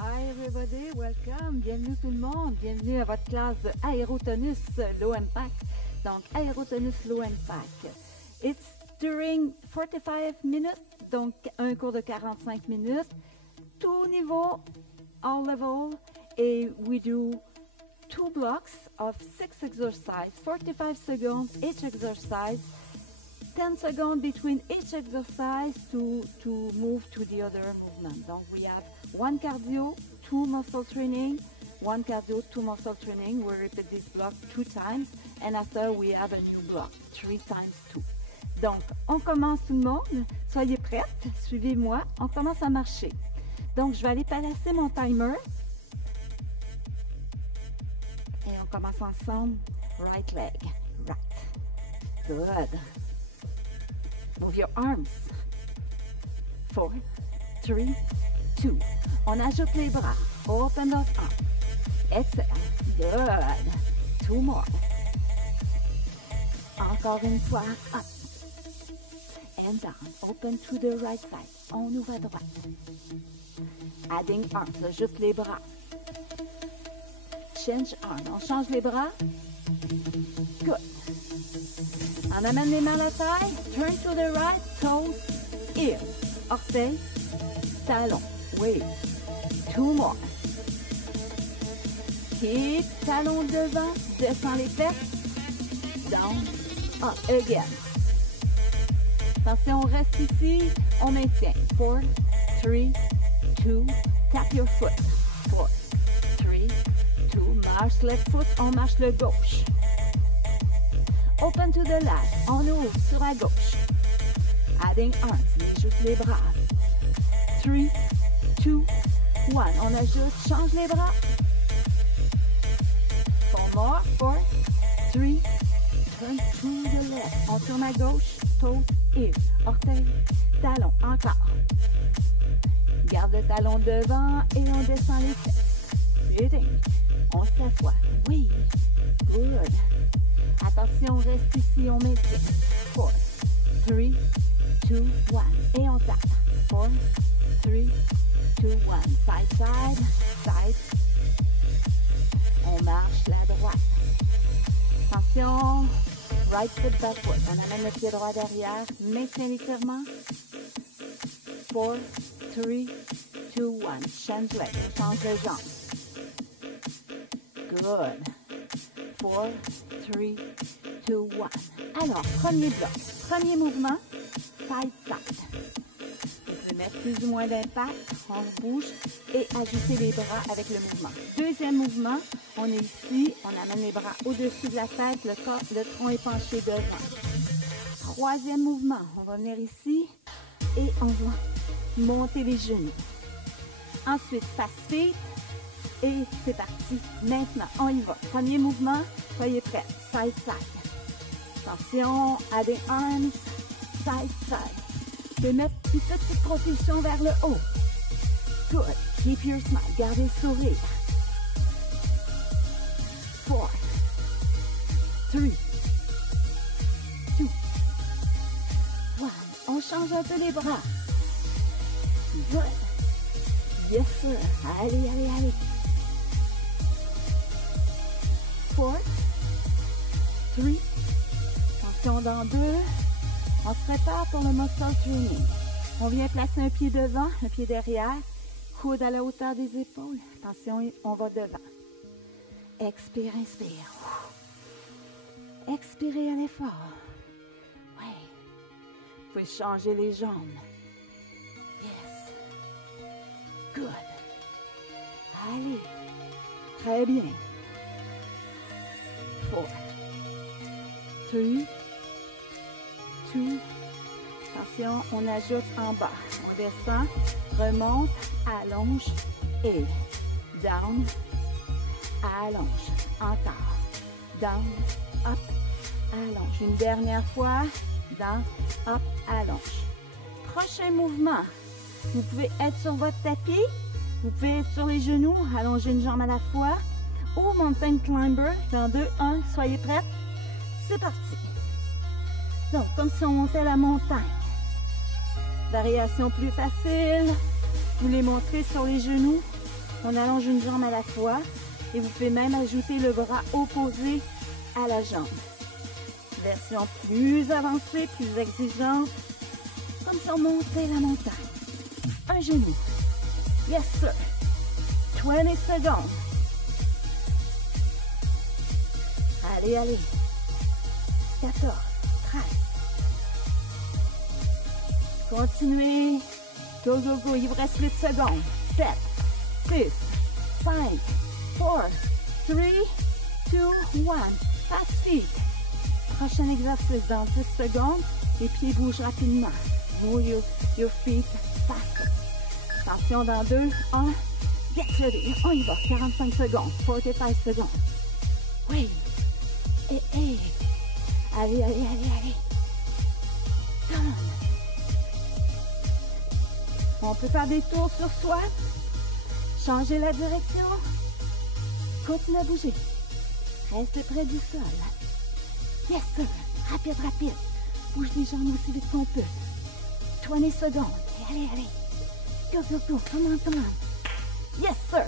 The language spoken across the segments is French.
Hi everybody, welcome, bienvenue tout le monde, bienvenue à votre classe de Aerotonus Low Impact. Donc Aerotonus Low Impact. It's during 45 minutes, donc un cours de 45 minutes, tout niveau, all level, et we do 2 blocks of 6 exercises, 45 seconds each exercise, 10 seconds between each exercise to move to the other movement. Donc we have 1 cardio, 2 muscle training, 1 cardio, 2 muscle training. We repeat this block 2 times, and after we have a new block, 3 times 2. Donc, on commence tout le monde. Soyez prêtes, suivez-moi. On commence à marcher. Donc, je vais aller placer mon timer. Et on commence ensemble. Right leg, right. Good. Move your arms. 4, 3, 2. On ajoute les bras. Open those arms. Exhale. Good. 2 more. Encore une fois. Up. And down. Open to the right side. On ouvre à droite. Adding arms. Ajoute les bras. Change arm. On change les bras. Good. On amène les mains à la taille. Turn to the right. Toes. Heel. Orteil. Talon. Wait. 2 more. Keep talon devant. Descends les fesses. Down. Up. Again. Attention, on reste ici. On maintient. 4, 3, 2. Tap your foot. 4, 3, 2. Marche left foot. On marche le gauche. Open to the left. On ouvre sur la gauche. Adding arms. On ajoute les bras. 3, 2, 1. On ajoute, change les bras. 4 more. 4, 3, turn to the left. On tourne à gauche. Toes, heel, orteil, talon. Encore. Garde le talon devant et on descend les fesses. Sitting. On s'assoit. Oui. Good. Attention, on reste ici, on maintient. 4, 3, 2, 1. Et on tape. 4, 3, 2, 1. Side, side, side. On marche la droite. Attention. Right foot backward. On amène le pied droit derrière. Maintien l'étirement. 4, 3, 2, 1. Change leg. Change de jambe. Good. 4, 3, 2, 1. Alors, premier bloc. Premier mouvement. Side, side. Vous pouvez mettre plus ou moins d'impact. On bouge et ajouter les bras avec le mouvement. Deuxième mouvement. On est ici. On amène les bras au-dessus de la tête. Le corps, le tronc est penché devant. Troisième mouvement. On va venir ici et on va monter les genoux. Ensuite, face feet. Et c'est parti. Maintenant, on y va. Premier mouvement. Soyez prêts. Side, side. Attention. Adding arms. Side, side. Vous pouvez mettre une petite propulsion vers le haut. Good. Keep your smile. Gardez le sourire. 4, 3, 2, 1. On change un peu les bras. Good. Yes, sir. Allez, allez, allez. 4, 3. Attention dans 2. On se prépare pour le muscle training. On vient placer un pied devant, un pied derrière. Coude à la hauteur des épaules. Attention, on va devant. Expire, inspire. Expirez à l'effort. Oui. Vous pouvez changer les jambes. Yes. Good. Allez. Très bien. 4, 3, 2. Attention, on ajoute en bas. On descend, remonte, allonge et down. Allonge. Encore. Down, up, allonge. Une dernière fois. Down, up, allonge. Prochain mouvement. Vous pouvez être sur votre tapis. Vous pouvez être sur les genoux. Allonger une jambe à la fois. Ou mountain climber. Dans 2, 1. Soyez prêts. C'est parti. Donc, comme si on montait la montagne. Variation plus facile. Vous les montrez sur les genoux. On allonge une jambe à la fois et vous pouvez même ajouter le bras opposé à la jambe. Version plus avancée, plus exigeante, comme si on montait la montagne. Un genou. Yes, sir. 20 secondes. Allez, allez. 14, 13. Continuez. Go, go, go. Il vous reste 8 secondes. 7, 6, 5, 4, 3, 2, 1. Fast feet. Prochain exercice dans 10 secondes. Les pieds bougent rapidement. Move your feet fast. Attention dans 2, 1. Get ready. On y va. 45 secondes. 45 secondes. Oui. Et. Allez, allez, allez, allez. Come on. On peut faire des tours sur soi. Changer la direction. Continuez à bouger. Restez près du sol. Yes, sir. Rapide, rapide. Bouge les jambes aussi vite qu'on peut. 20 secondes. Allez, allez. Go, go, go. Come on, come on. Yes, sir.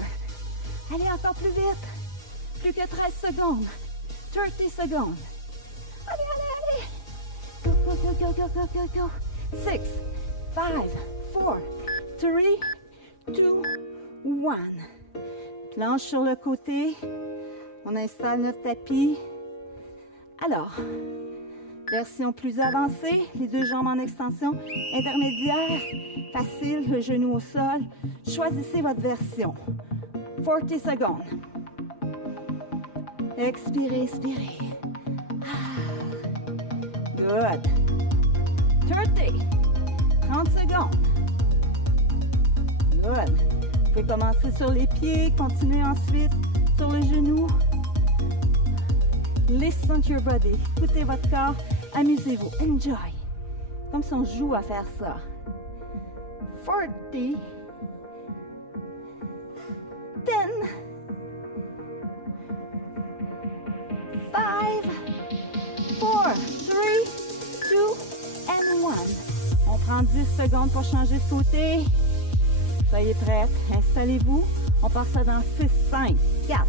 Allez, encore plus vite. Plus que 13 secondes. 30 secondes. Allez, allez, allez. Go, go, go, go, go, go, go, go. 6, 5, 4, 3, 2, 1. Planche sur le côté. On installe notre tapis. Alors, version plus avancée, les deux jambes en extension, intermédiaire, facile, le genou au sol. Choisissez votre version. 40 secondes. Expirez, expirez. Good. 30 secondes. Good. Vous pouvez commencer sur les pieds, continuer ensuite sur le genou. Listen to your body. Écoutez votre corps. Amusez-vous. Enjoy. Comme si on joue à faire ça. 40. 10. 5, 4, 3, 2, and 1. On prend 10 secondes pour changer de côté. Soyez prêts. Installez-vous. On passe ça dans 6, 5, 4,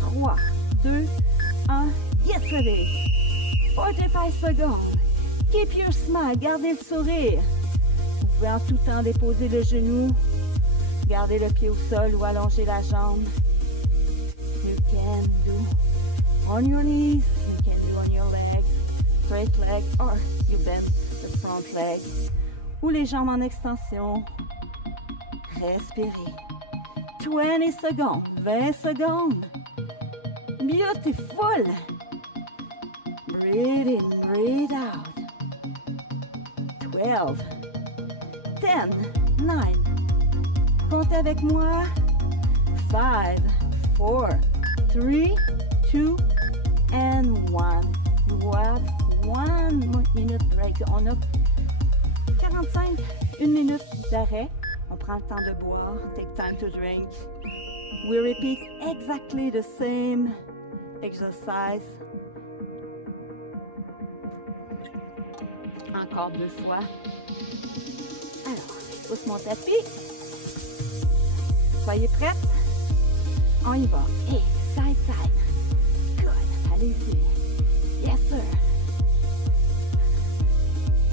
3, 2, 1. Yes, ready. 45 secondes. Keep your smile. Gardez le sourire. Vous pouvez en tout temps déposer le genou. Gardez le pied au sol ou allonger la jambe. You can do on your knees. You can do on your legs. Straight leg or you bend the front leg. Ou les jambes en extension. Respirez. 20 secondes. 20 secondes. Beautiful. Breathe in, breathe out. 12, 10, 9. Comptez avec moi. 5, 4, 3, 2, and 1. You have 1 minute break. On a 45, 1 minute d'arrêt. On prend le temps de boire. Take time to drink. We repeat exactly the same exercise. Encore 2 fois. Alors, je pousse mon tapis. Soyez prêtes. On y va. Et side, side. Good. Allez-y. Yes, sir.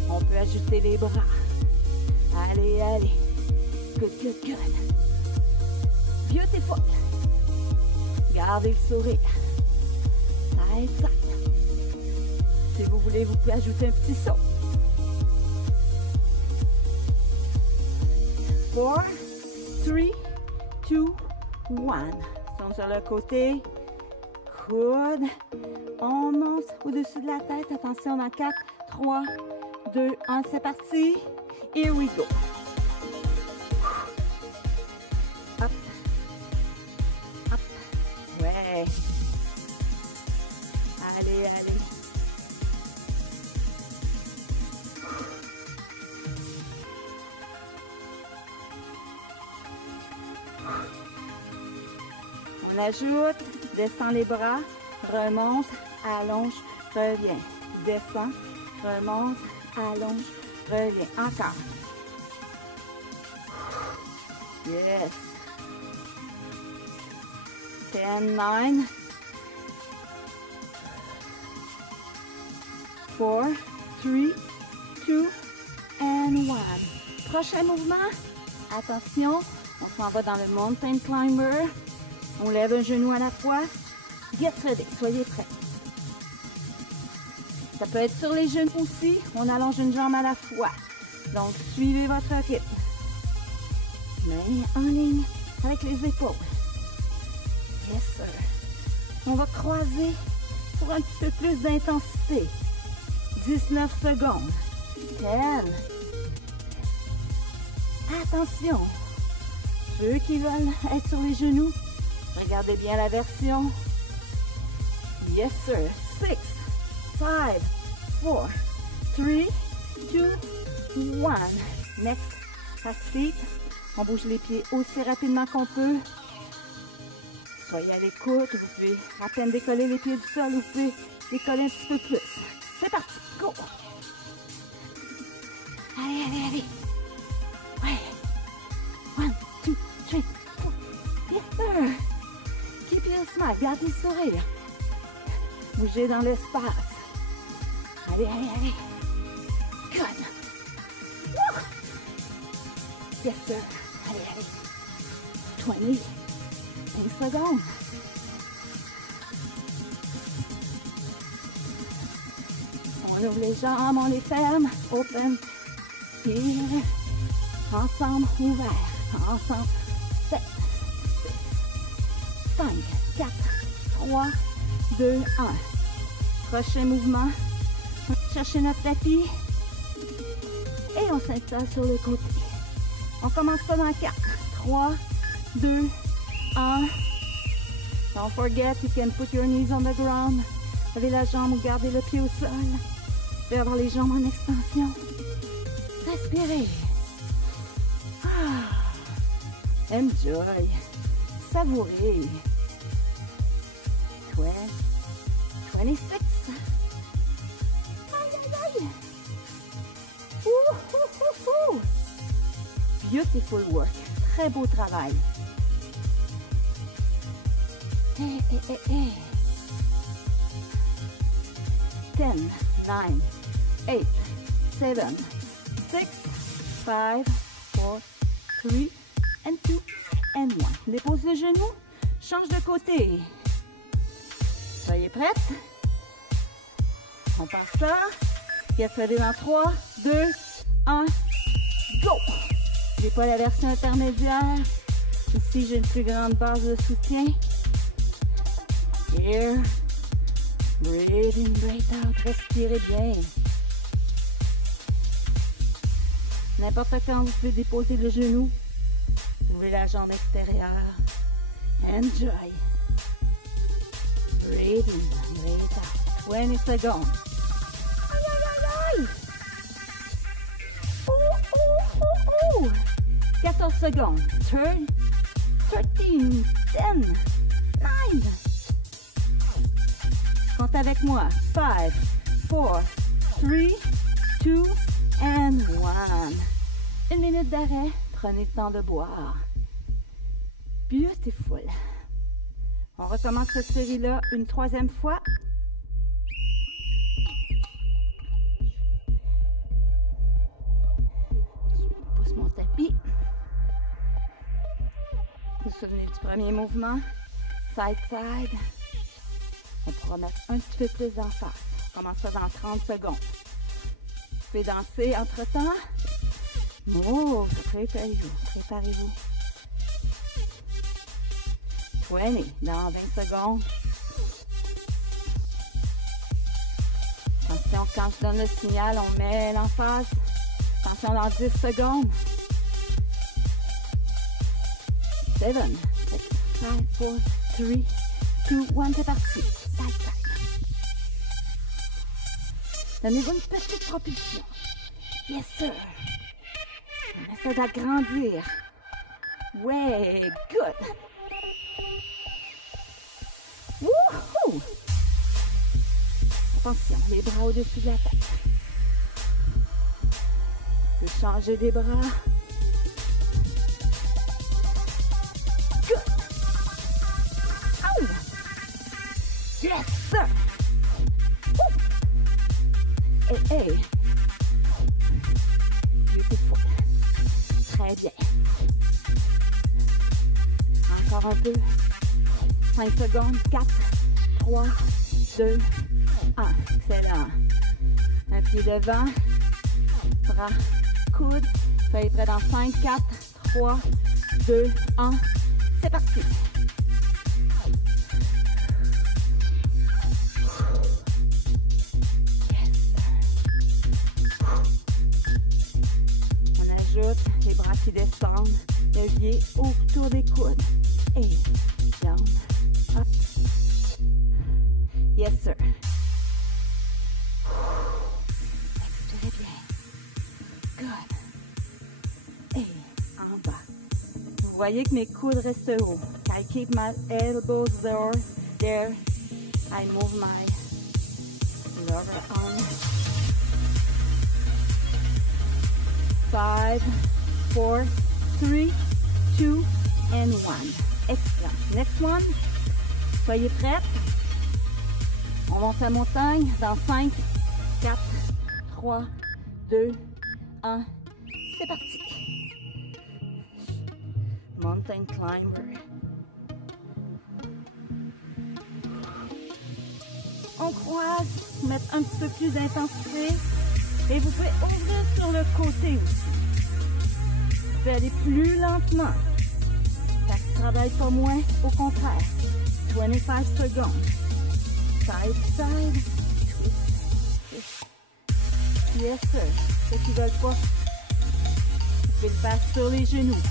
On peut ajouter les bras. Allez, allez. Good, good, good. Beautiful. Gardez le sourire. Side, side. Si vous voulez, vous pouvez ajouter un petit saut. 4, 3, 2, 1. Tourne sur le côté. Coude. On monte au-dessus de la tête. Attention dans 4, 3, 2, 1. C'est parti. Here we go. Up. Up. Ouais. Allez, allez. On ajoute, descend les bras, remonte, allonge, revient. Descend, remonte, allonge, revient. Encore. Yes. 10, 9, 4, 3, 2, and 1. Prochain mouvement. Attention, on s'en va dans le Mountain Climber. On lève un genou à la fois. Get ready, soyez prêts. Ça peut être sur les genoux aussi. On allonge une jambe à la fois. Donc, suivez votre rythme. Main en ligne avec les épaules. Yes, sir. On va croiser pour un petit peu plus d'intensité. 19 secondes. 10. Attention. Ceux qui veulent être sur les genoux, regardez bien la version. Yes, sir. 6, 5, 4, 3, 2, 1. Next, fast feet. On bouge les pieds aussi rapidement qu'on peut. Soyez à l'écoute. Vous pouvez à peine décoller les pieds du sol. Vous pouvez décoller un petit peu plus. C'est parti. Go! Allez, allez, allez. Ouais. 1, 2, 3, 4. Yes, sir. Keep your smile. Gardez le sourire. Bougez dans l'espace. Allez, allez, allez. Good. Woo! Yes, sir. Allez, allez. 20 secondes. On ouvre les jambes, on les ferme. Open. Here. Ensemble, ouvert. Ensemble. 7, 6, 5, 4, 3, 2, 1. Prochain mouvement. On va chercher notre tapis. Et on s'installe sur le côté. On commence ça dans 4, 3, 2, 1. Don't forget, you can put your knees on the ground. Levez la jambe ou gardez le pied au sol. Vous pouvez avoir les jambes en extension. Respirez. Ah. Enjoy. Savourez. 20, 26. Aïe, aïe, aïe. Ouh, ouh, ouh, ouh. Beautiful work. Très beau travail. Hey, hey, hey, hey. 10, 9, 8, 7, 6, 5, 4, 3, and 2, and 1. Dépose le genou. Change de côté. Soyez prêtes. On passe ça. Get ready dans 3, 2, 1. Go! J'ai pas la version intermédiaire. Ici, j'ai une plus grande base de soutien. Here. Breathe in, breathe out. Respirez bien. N'importe quand, vous pouvez déposer le genou. Ouvrez la jambe extérieure. Enjoy. Breathe in, breathe out. 20 secondes. Aïe, aïe, aïe, aïe. Ouh, ouh, ouh, ouh. 14 secondes. Turn. 13, 10, 9. Compte avec moi. 5, 4, 3, 2, and 1. Une minute d'arrêt. Prenez le temps de boire. Beautiful. On recommence cette série-là une troisième fois. Je pousse mon tapis. Vous vous souvenez du premier mouvement? Side, side. On pourra mettre un petit peu plus en face. On commence ça dans 30 secondes. Vous pouvez danser entre-temps. Oh, préparez-vous, préparez-vous. 20 dans 20 secondes. Attention, quand je donne le signal, on met l'emphase. Attention, dans 10 secondes. 7, 6, 5, 4, 3, 2, 1, c'est parti. Side, side. Donnez-vous une petite propulsion. Yes, sir. On essaie d'agrandir. Ouais, good. Wouhou! Attention, les bras au-dessus de la tête. Vous pouvez changer les bras. Good. Très bien. Encore un peu. 5 secondes. 4, 3, 2, 1. Excellent. Un pied devant. Bras, coude. Soyez prêts dans 5, 4, 3, 2, 1. C'est parti. Les bras qui descendent, levier autour des coudes. Et down, up. Yes, sir. Expirez bien. Good. Et en bas. Vous voyez que mes coudes restent hauts. I keep my elbows there. I move my lower arm. 5, 4, 3, 2, and 1. Excellent. Next one. Soyez prêts. On monte la montagne dans 5, 4, 3, 2, 1. C'est parti. Mountain climber. On croise, mettre un petit peu plus d'intensité. Et vous pouvez ouvrir sur le côté aussi. Vous pouvez aller plus lentement. Ça ne travaille pas moins, au contraire. 25 secondes. Side, side. Twist. Yes, sir. Ceux qui ne veulent pas, vous pouvez le faire sur les genoux.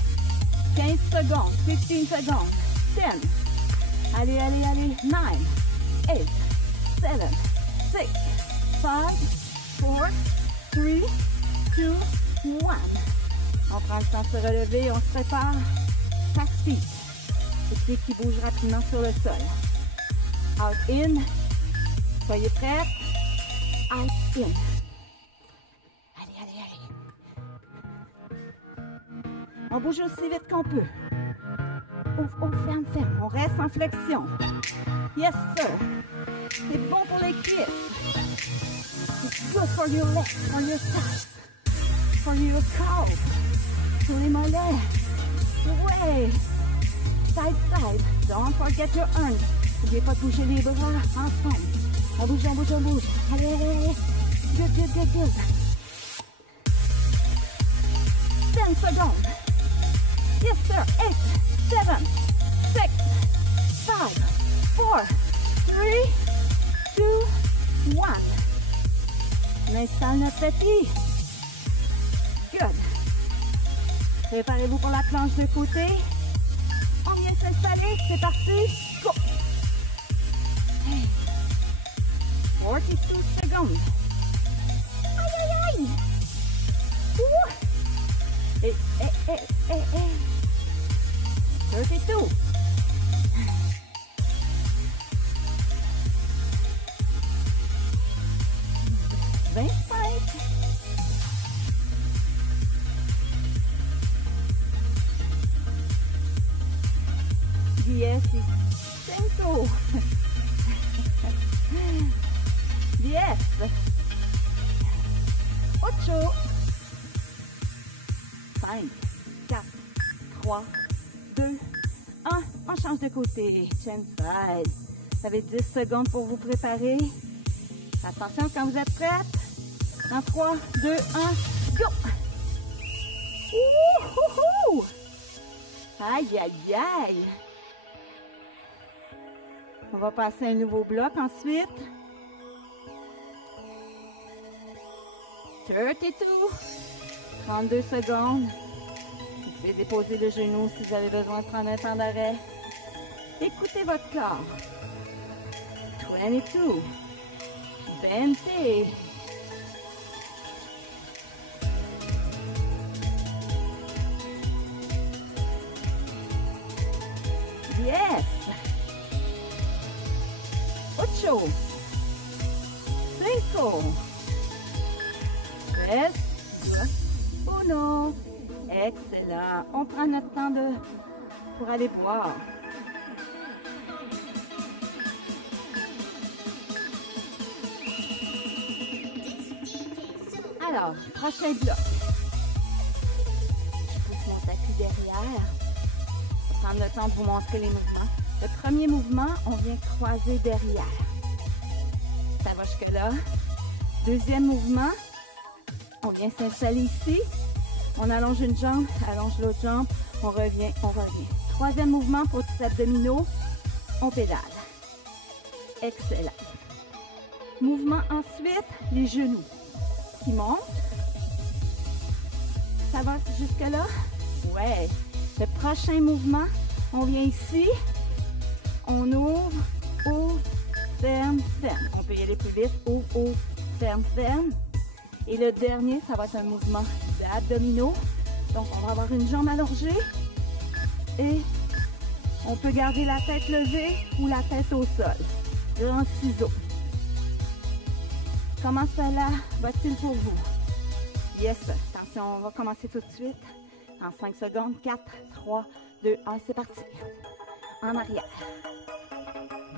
15 secondes. 15 secondes. 10. Allez, allez, allez. 9, 8, 7, 6, 5, 4, 3, 2, 1. On prend le temps de se relever, on se prépare. 4 feet. Les pieds qui bougent rapidement sur le sol. Out, in. Soyez prêts. Out, in. Allez, allez, allez. On bouge aussi vite qu'on peut. Ouvre, ouvre, ferme, ferme. On reste en flexion. Yes, sir. C'est bon pour les cuisses. It's good for your legs, for your thighs, for your calves, pour les mollets. Ouais. Side, side. Don't forget your arms. N'oubliez pas de bouger les bras ensemble. On bouge, on bouge, on bouge. Allez, allez, allez. Good, good, good, good. 10 secondes. Yes, sir. 8, 7, 6, 5, 4, 3, 2, 1. On installe notre tapis. Good. Préparez-vous pour la planche de côté. On vient s'installer. C'est parti. Go. Hey. 42 secondes. Aïe, aïe, aïe. Ouh. Et, 32. 25. Yes, cinco. Yes. 8. 5, 4, 3, 2, 1. On change de côté. Chin side. Vous avez 10 secondes pour vous préparer. Attention quand vous êtes prêtes. En 3, 2, 1, go! Ouhouhou! Aïe, aïe, aïe! On va passer à un nouveau bloc ensuite. 32. 32 secondes. Vous pouvez déposer le genou si vous avez besoin de prendre un temps d'arrêt. Écoutez votre corps. 22. 20. Yes. 8. 5. 3, 2, 1. Excellent. On prend notre temps pour aller boire. Alors, prochain bloc. Je pousse mon derrière. Je vais prendre le temps de vous montrer les mouvements. Le premier mouvement, on vient croiser derrière. Ça va jusque-là. Deuxième mouvement, on vient s'installer ici. On allonge une jambe, allonge l'autre jambe. On revient, on revient. Troisième mouvement pour les abdominaux, on pédale. Excellent. Mouvement ensuite, les genoux qui montent. Ça va jusque-là? Ouais. Le prochain mouvement, on vient ici. On ouvre, ferme, ferme. On peut y aller plus vite. Ouvre, ferme, ferme. Et le dernier, ça va être un mouvement d'abdominaux. Donc, on va avoir une jambe allongée. Et on peut garder la tête levée ou la tête au sol. Grand ciseau. Comment cela va-t-il pour vous? Yes. Attention, on va commencer tout de suite. En 5 secondes. 4, 3, 2, 1. C'est parti. En arrière.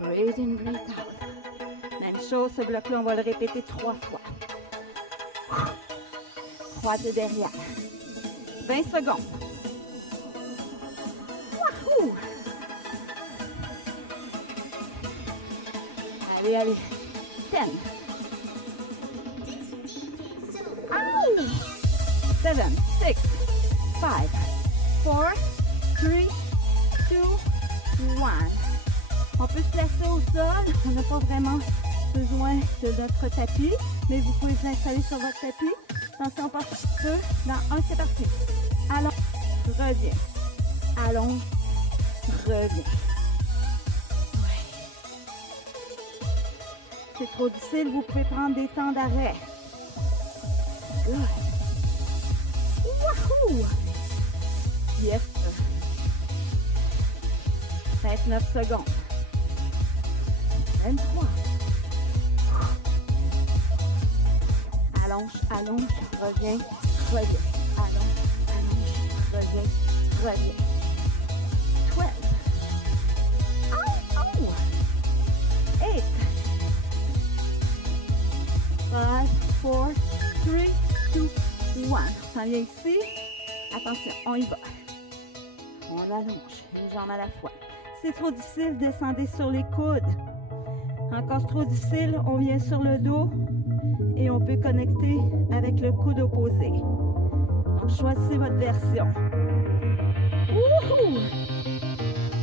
Breathe in, breathe out. Même chose, ce bloc-là, on va le répéter 3 fois. Croisez derrière. 20 secondes. Wahoo! Allez, allez. 10. 7, 6, 5, 4, 3, 2, 1. On peut se placer au sol. On n'a pas vraiment besoin de notre tapis, mais vous pouvez vous installer sur votre tapis. Attention, on passe 2 dans 1, c'est parti. Allons, reviens. Allons, reviens. C'est trop difficile, vous pouvez prendre des temps d'arrêt. Good. Wahoo! Yes. 29 secondes. 23. Allonge, allonge, reviens, reviens. Allonge, allonge, reviens, reviens. 12. Oh, oh. 8. 5, 4, 3, 2, 1. On s'en vient ici. Attention, on y va. On allonge, une jambe à la fois. C'est trop difficile, descendez sur les coudes. Encore trop difficile, on vient sur le dos et on peut connecter avec le coude opposé. Donc, choisissez votre version. Wouhou!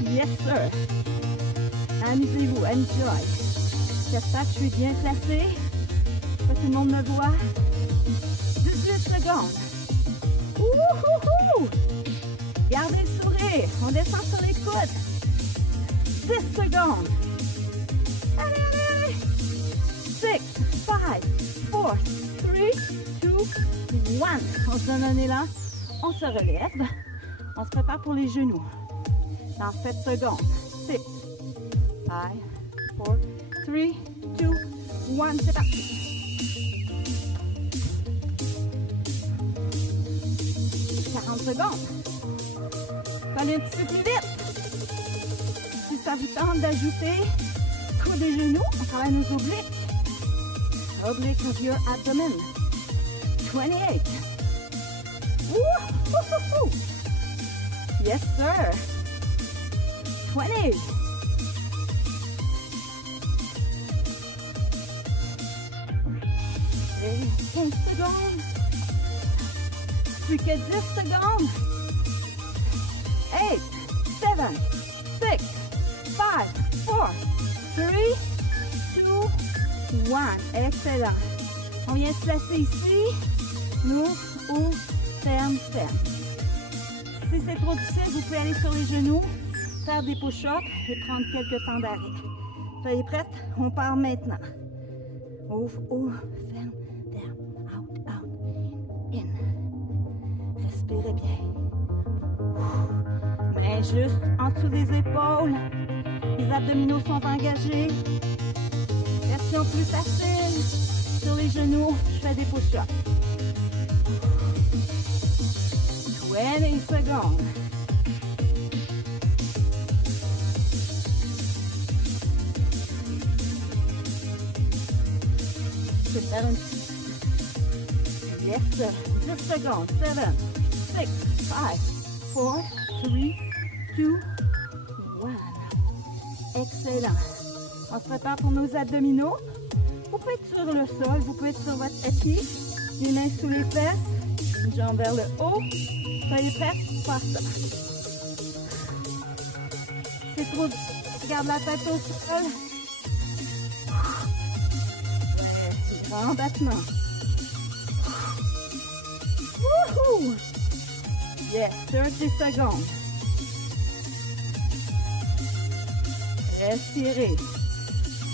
Yes, sir. Amusez-vous, enjoy. J'espère que je suis bien placée. Que tout le monde me voit. 18 secondes. Wouhou! Gardez le sourire. On descend sur les coudes. 10 secondes. Allez, allez, allez. 6, 5, 4, 3, 2, 1. On se donne un élan. On se relève. On se prépare pour les genoux. Dans 7 secondes. 6, 5, 4, 3, 2, 1. C'est parti. 40 secondes. Prenez un petit peu plus vite. Si ça vous tente d'ajouter coude des genoux, on travaille nos obliques. Obliques of your abdomen. 28. Woo-hoo-hoo-hoo. Yes, sir. 20. Et 15 secondes. Plus que 10 secondes. 8, 7, 6, 5, 4, 3, 2, 1. Excellent. On vient se placer ici. Nous, ouvre, ferme, ferme. Si c'est trop difficile, vous pouvez aller sur les genoux, faire des push-ups et prendre quelques temps d'arrêt. Soyez prêtes? On part maintenant. Ouvre, ouvre, ferme, ferme. Out, out, in. Respirez bien. Main juste en dessous des épaules. Les abdominaux sont engagés. Version plus facile. Sur les genoux, je fais des push-ups. 20 secondes. Je vais faire une petite... Yes, 10 secondes. 7, 6, 5, 4, 3, 2, 1. Excellent. On se prépare pour nos abdominaux. Vous pouvez être sur le sol, vous pouvez être sur votre tapis, les mains sous les fesses, une jambe vers le haut. Soyez prêts, faire ça. C'est trop dur. Garde la tête au sol. Grand battement. Wouhou! Yes, 30 secondes. Respirez.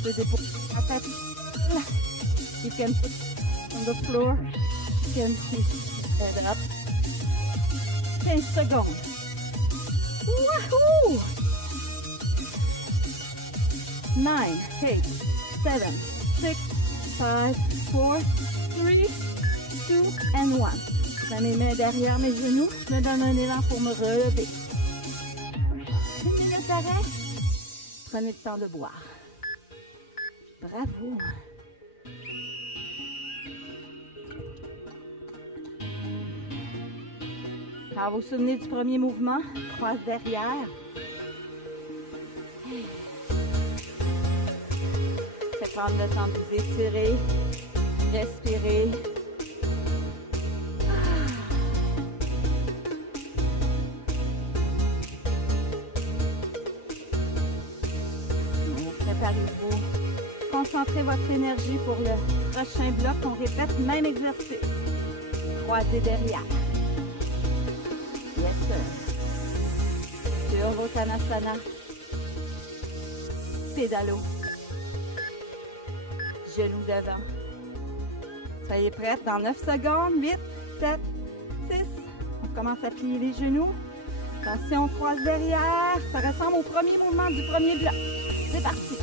Je dépose la tête. You can put on the floor. You can sit head up. 15 secondes. Woohoo! 9, 8, 7, 6, 5, 4, 3, 2, and 1. Je mets mes mains derrière mes genoux. Je me donne un élan pour me relever. 1 minute d'arrêt. Prenez le temps de boire. Bravo. Alors, vous vous souvenez du premier mouvement? Croise derrière. Faites prendre le temps de vous étirer. Respirez. Préparez-vous. Concentrez votre énergie pour le prochain bloc. On répète même exercice. Croisez derrière. Yes, sir. Sur Uttanasana. Pédalo. Genoux devant. Soyez prêts dans 9 secondes. 8, 7, 6. On commence à plier les genoux. Attention, on croise derrière. Ça ressemble au premier mouvement du premier bloc. C'est parti.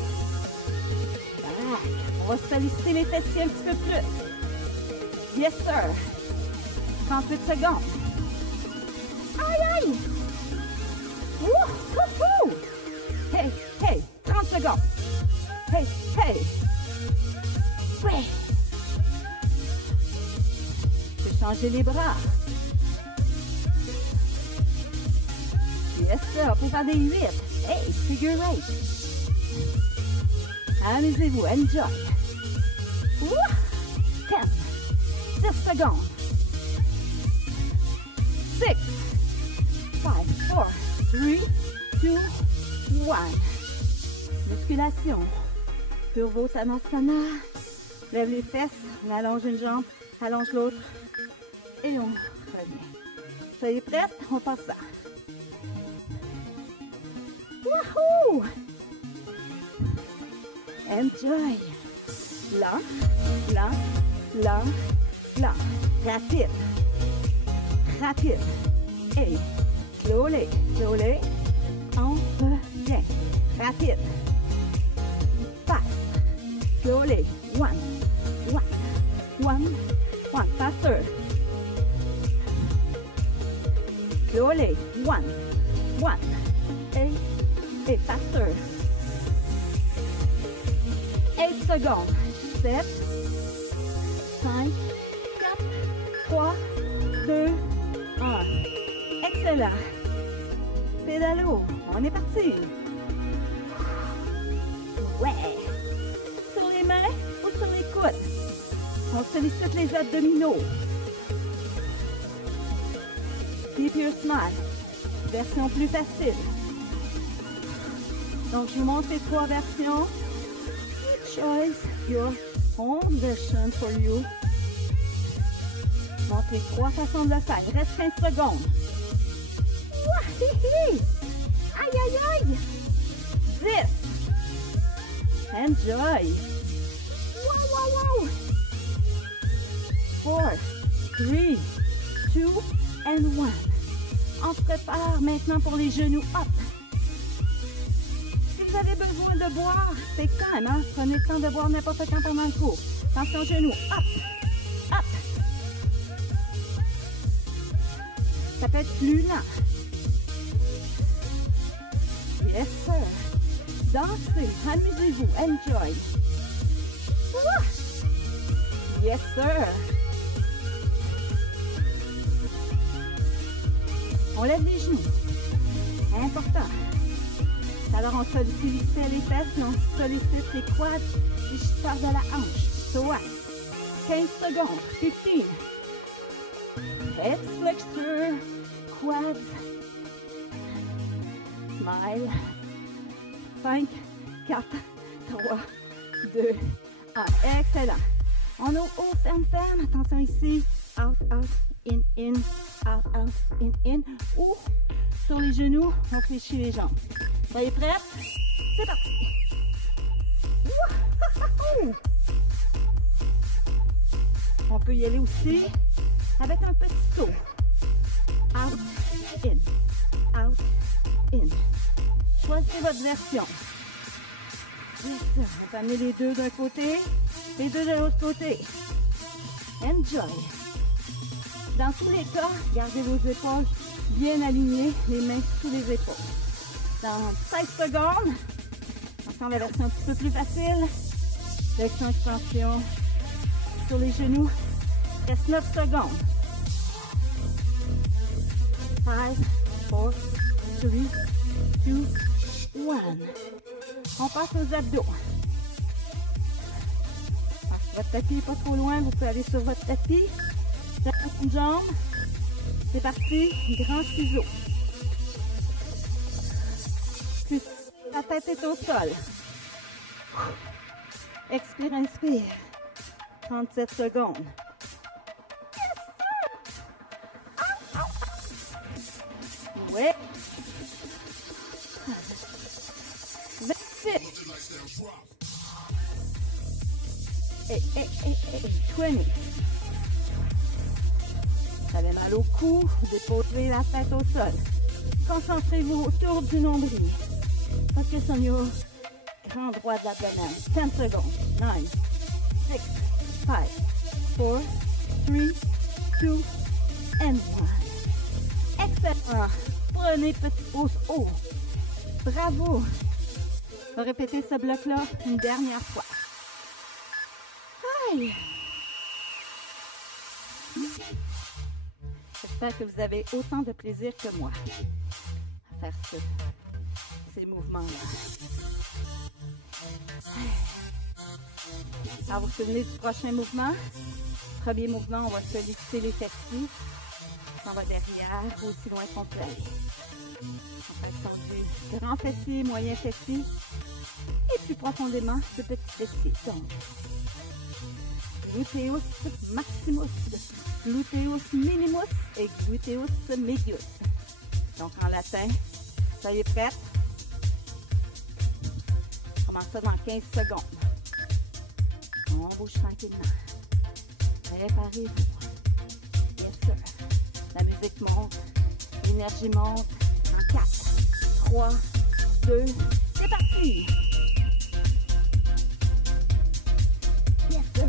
On va solliciter les fessiers un petit peu plus. Yes, sir. 38 secondes. Aïe, aïe. Wouhou. Hey, hey. 30 secondes. Hey, hey. Ouais. Je vais changer les bras. Yes, sir. On peut faire des 8. Hey, figure 8. Amusez-vous, enjoy. 10, 10 secondes. 6, 5, 4, 3, 2, 1. Musculation. Purvo Uttanasana. Lève les fesses, on allonge une jambe, allonge l'autre. Et on revient. Soyez prêts? On passe ça. Wouhou! Enjoy. Lent, lent, lent, lent. Rapide. Rapide. Et slowly, slowly. On revient. Rapide. Fast. Slowly. 1, 1, 1, 1. Faster. Slowly. 1, 1. Et faster. 8 secondes. 7, 5, 4, 3, 2, 1. Excellent. Pédalo. On est parti. Ouais. Sur les mains ou sur les coudes. On sollicite les abdominaux. Keep your smile. Version plus facile. Donc, je vous montre les 3 versions. Choice your own version for you. Montre les 3 façons de le faire. Il reste 15 secondes. Wouhihi! Aïe, aïe, aïe! 10. Enjoy. Wow, wow, wow. 4, 3, 2, and 1. On se prépare maintenant pour les genoux up. Si vous avez besoin de boire, c'est calme, hein? Prenez le temps de boire n'importe quand pendant le cours. Attention, genoux, up, up. Ça peut être plus lent. Yes, sir. Dansez, amusez-vous, enjoy. Wouah! Yes, sir. On lève les genoux. Important. Alors, on sollicite les fesses, mais on sollicite les quads, les chiffres de la hanche. So what? 15 secondes. 15. Hips flexor, quads. Smile. 5, 4, 3, 2, 1. Excellent. On ouvre, ferme, ferme. Attention ici. Out, out, in, out, out, in. Ou sur les genoux, on fléchit les jambes. Soyez prêts? C'est parti. Wouhou! On peut y aller aussi avec un petit saut. Out, in, out, in. Choisissez votre version. On va amener les deux d'un côté, les deux de l'autre côté. Enjoy. Dans tous les cas, gardez vos épaules bien alignées, les mains sous les épaules. Dans 16 secondes, on sent la version un petit peu plus facile. Flexion, extension sur les genoux. Reste 9 secondes. 5, 4, 3, 2, 1. On passe aux abdos. Votre tapis n'est pas trop loin, vous pouvez aller sur votre tapis. Une jambe. C'est parti. Grand ciseau. Puis la tête est au sol. Expire, inspire. 37 secondes. Ouais. 26. Hey, 20. Vous avez mal au cou, vous déposez la tête au sol. Concentrez-vous autour du nombril. Focus on your grand droit de l'abdomen. 10 secondes. 9, 6, 5, 4, 3, 2, and 1. Excellent. Prenez petite pause haut. Bravo. On va répéter ce bloc-là une dernière fois. Aïe. J'espère que vous avez autant de plaisir que moi à faire ces mouvements-là. Alors, vous vous souvenez du prochain mouvement? Premier mouvement, on va solliciter les fessiers. On va derrière, aussi loin qu'on peut aller. On fait son grand fessier, moyen fessier et plus profondément, le petit fessier. Donc, gluteus maximus, gluteus minimus et gluteus medius. Donc en latin, soyez prêts. On commence ça dans 15 secondes. On bouge tranquillement. Préparez-vous. Yes sir. La musique monte, l'énergie monte. En 4, 3, 2, c'est parti! Yes sir.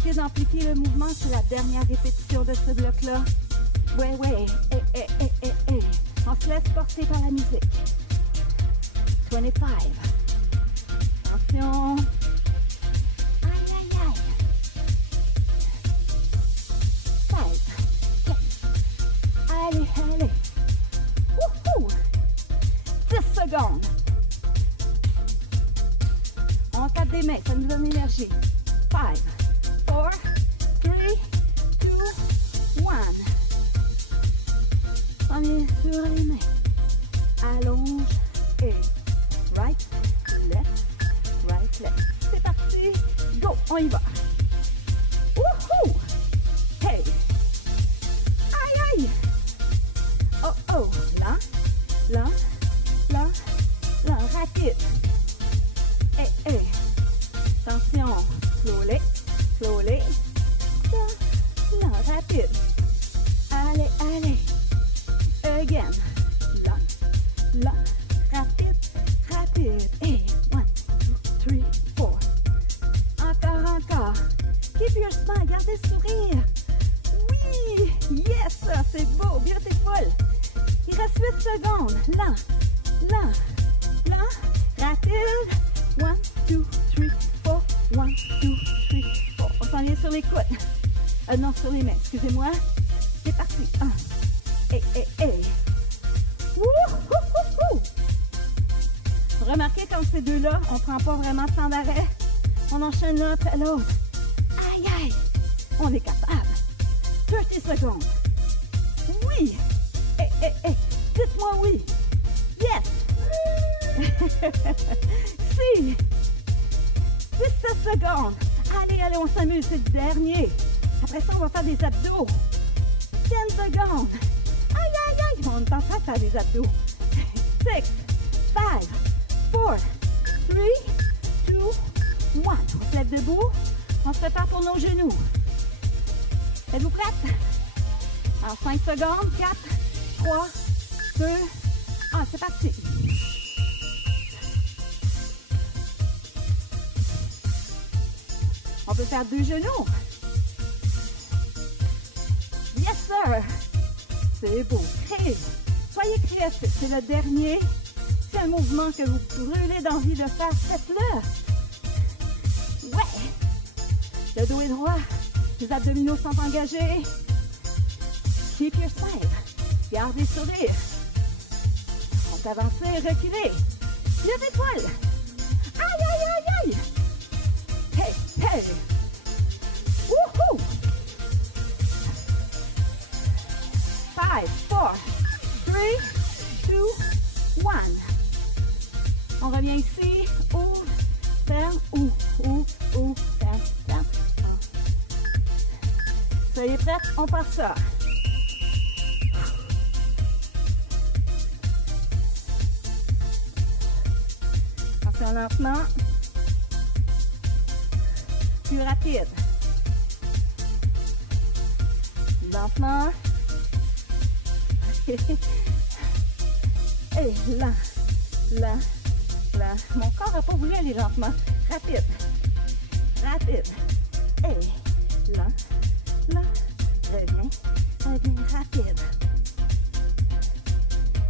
Très amplifier le mouvement, c'est la dernière répétition de ce bloc-là. Ouais. On se laisse porter par la musique. 25. Attention. Aïe. 5. Allez. Wouhou! 10 secondes. On tape des mains, ça nous donne l'énergie. 5, 4, 3, 2, 1. On est sur les mains. Allonge et right, left. C'est parti. Go, on y va. Wouhou! Hey! Aïe! Oh! Là. Rapide. Hey. Attention. Slowly. Là, rapide. Allez. Again. Là. Rapide. Hey, 1, 2, 3, 4. Encore. Keep your smile. Gardez le sourire. Oui! Yes! C'est beau. Beautiful. Il reste 8 secondes. Là. Rapide. 1, 2, 3, 4. 1, 2, 2, 3, 4. On s'en vient sur les coudes. Non, sur les mains, excusez-moi. C'est parti. 1. Hey, hey, hey. Wouhouhouhou. Remarquez comme ces deux-là, on ne prend pas vraiment de temps d'arrêt. On enchaîne l'un après l'autre. Aïe, aïe. On est capable. 30 secondes. Oui. Hey, hey, hey. Dites-moi oui. Yes. Si. 17 secondes. Allez, allez, on s'amuse. C'est le dernier. Après ça, on va faire des abdos. 10 secondes. Aïe, aïe, aïe. On est en train de faire des abdos. 6, 5, 4, 3, 2, 1. On se lève debout. On se prépare pour nos genoux. Êtes-vous prêtes? En 5 secondes. 4, 3, 2, 1. C'est parti. On peut faire 2 genoux. Yes, sir. C'est beau. Soyez créatifs. C'est le dernier. C'est un mouvement que vous brûlez d'envie de faire. Faites-le. Ouais. Le dos est droit. Les abdominaux sont engagés. Keep your smile. Gardez le sourire. On peut avancer, reculer. Les épaules. Aïe, aïe, aïe, aïe. Hey, hey. Wouhou. 5, 4, 3, 2, 1. On revient ici. Ouvre, ferme, ouvre, ferme, ferme. Soyez prêts, on part ça. Attention lentement. Plus rapide. Lentement. Et lent, lent, lent. Mon corps n'a pas voulu aller lentement. Rapide, rapide. Et lent, lent. Reviens, reviens, rapide.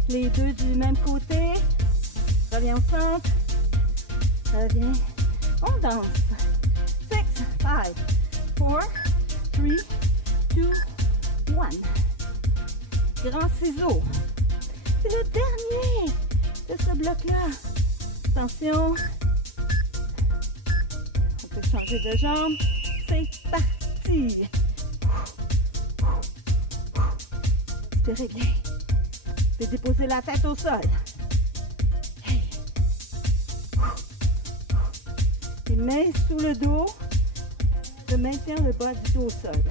Les deux du même côté. Reviens au centre. Reviens. On danse. 6, 5, 4, 3, 2, 1. Grand ciseau. C'est le dernier de ce bloc-là. Attention. On peut changer de jambe. C'est parti. Respirez bien. Vous pouvez déposer la tête au sol. Hey. Les mains sous le dos. Je maintiens le bas du dos au sol.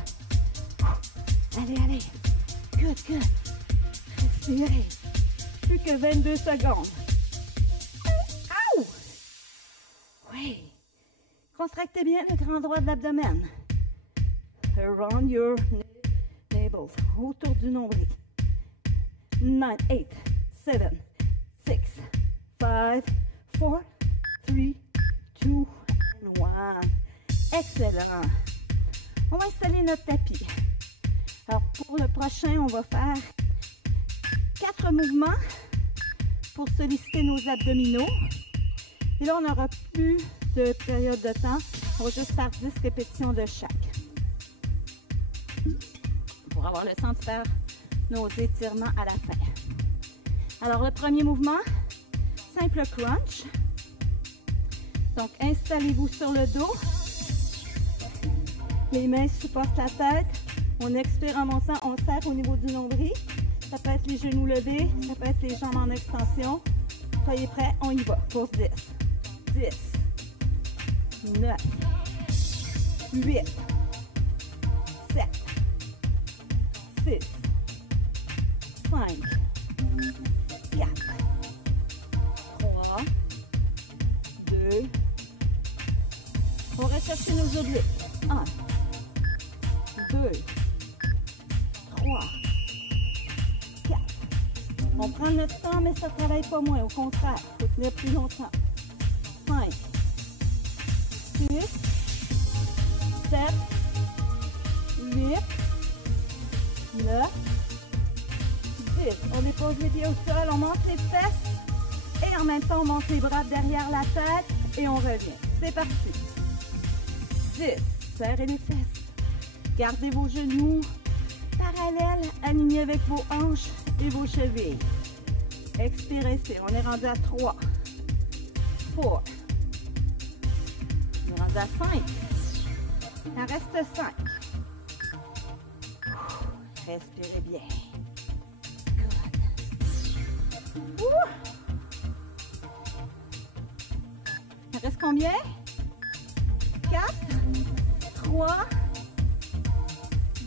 Allez, allez. Good, good. Respirez. Plus que 22 secondes. Ouh! Oui. Contractez bien le grand droit de l'abdomen. Around your navel. Autour du nombril. 9, 8, 7, 6, 5, 4, 3, 2, 1. Excellent. On va installer notre tapis. Alors, pour le prochain, on va faire 4 mouvements pour solliciter nos abdominaux. Et là, on n'aura plus de période de temps. On va juste faire 10 répétitions de chaque. Pour avoir le temps de faire nos étirements à la fin. Alors, le premier mouvement, simple crunch. Donc, installez-vous sur le dos. Les mains supportent la tête. On expire en montant, on serre au niveau du nombril. Ça peut être les genoux levés, ça peut être les jambes en extension. Soyez prêts, on y va. Pour 10, 10, 9, 8, 7, 6, 5, 4, 3, 2. On va chercher nos obliques. 1, 2, 3, 4. On prend notre temps, mais ça ne travaille pas moins. Au contraire, il faut tenir plus longtemps. 5, 6, 7, 8, 9, 10. On dépose les pieds au sol, on monte les fesses et en même temps, on monte les bras derrière la tête et on revient. C'est parti. 6. Serrez les fesses. Gardez vos genoux parallèles, alignés avec vos hanches et vos chevilles. Expirez, expirez. On est rendu à 3. 4. On est rendu à 5. Il en reste 5. Respirez bien. Good. Il reste combien? 4, 3,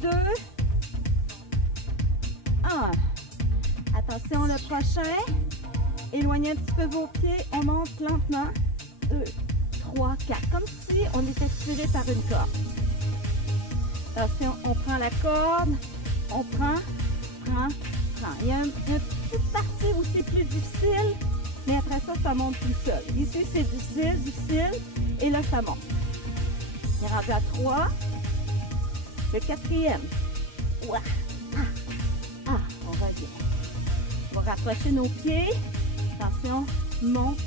2, 1. Attention, le prochain. Éloignez un petit peu vos pieds. On monte lentement. 2, 3, 4. Comme si on était tiré par une corde. Attention, on prend la corde. On prend. Il y a une petite partie où c'est plus difficile, mais après ça, ça monte tout seul. Ici, c'est difficile, et là, ça monte. On est rendu à 3. Le 4e. Ouah. On revient. On va rapprocher nos pieds. Attention, monte.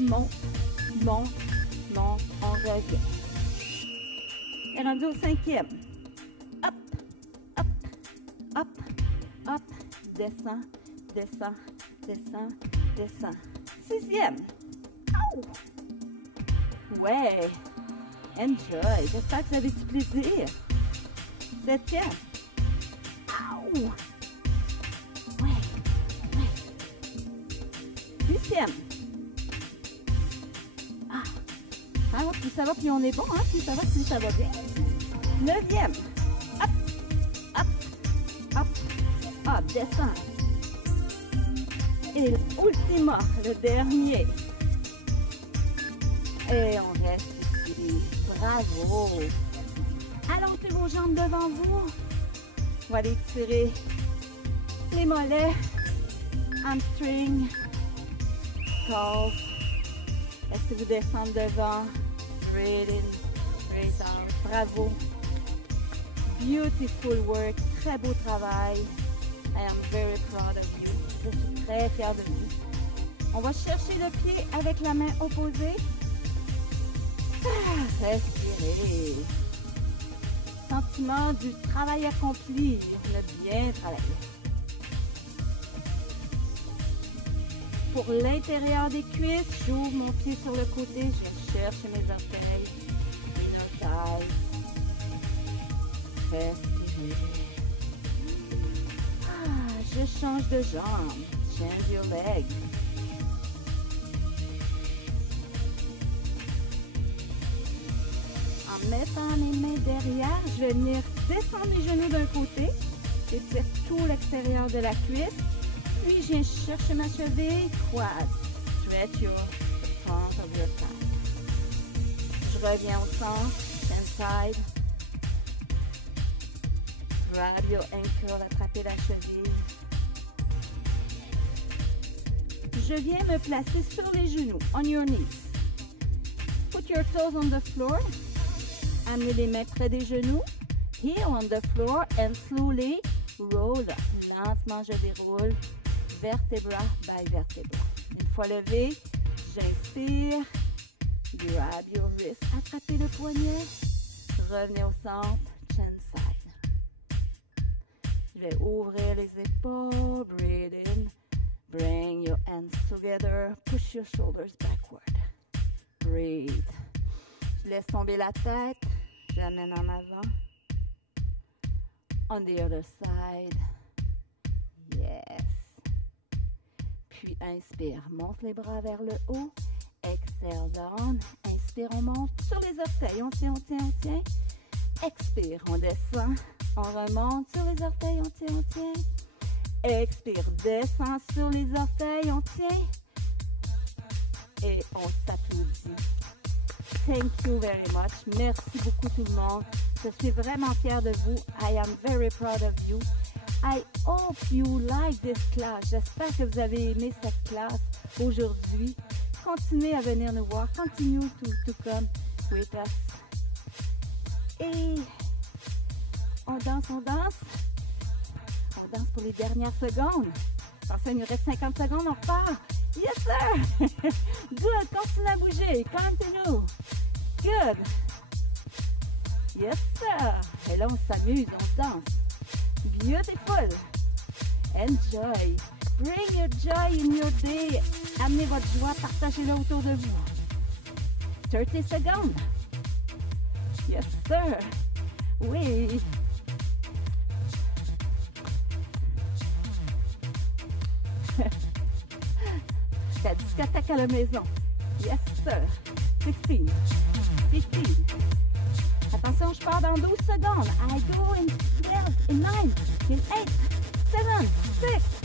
On revient. On est rendu au 5e. Up. Descend. 6e. Oh! Ouais. Enjoy. J'espère que vous avez du plaisir. 7e. Oh! Ouais. 8e. Plus ça va, plus on est bon. Plus ça va, plus ça va bien. 9e. Up. Descend. Et l'ultima, le dernier. Et on reste ici. Bravo. Allongez vos jambes devant vous. On va aller tirer les mollets, hamstring, calves. Laissez-vous descendre devant. Breathe in, breathe out. Bravo. Beautiful work. Très beau travail. I am very proud of you. Je suis très fière de vous. On va chercher le pied avec la main opposée. Respirez. Sentiment du travail accompli. On a bien travaillé. Pour l'intérieur des cuisses, j'ouvre mon pied sur le côté. Je cherche mes orteils. Inner thighs. Respirez. Je change de jambe. Change your leg. En mettant les mains derrière, je vais venir descendre mes genoux d'un côté. J'étire tout l'extérieur de la cuisse. Puis, je viens chercher ma cheville. Quad. Stretch the front of your thigh. Je reviens au centre. Inside. Grab your ankle. Attrapez la cheville. Je viens me placer sur les genoux, on your knees. Put your toes on the floor. Amenez les mains près des genoux. Heel on the floor and slowly roll. Lentement, je déroule vertébra by vertébra. Une fois levé, j'inspire. Grab your wrist. Attrapez le poignet. Revenez au centre. Chin side. Je vais ouvrir les épaules. Breathe in. Bring your hands together. Push your shoulders backward. Breathe. Je laisse tomber la tête. J'amène en avant. On the other side. Yes. Puis inspire. Monte les bras vers le haut. Exhale down. Inspire, on monte sur les orteils. On tient. Expire, on descend. On remonte sur les orteils. On tient. Expire, descend sur les orteils, on tient et on s'applaudit. Thank you very much. Merci beaucoup tout le monde. Je suis vraiment fière de vous. I am very proud of you. I hope you like this class. J'espère que vous avez aimé cette classe aujourd'hui. Continuez à venir nous voir. Continue to come with us. Et on danse. On danse pour les dernières secondes. Attention, il nous reste 50 secondes, on repart. Yes, sir! Good, continuez à bouger. Continue. Good. Yes, sir. Et là, on s'amuse, on danse. Beautiful. Enjoy. Bring your joy in your day. Amenez votre joie, partagez-la autour de vous. 30 secondes. Yes, sir. Oui. La discothèque à la maison. Yes, sir. 16. 15. Attention, je pars dans 12 secondes. I go in 12, in 9, in 8, 7, 6,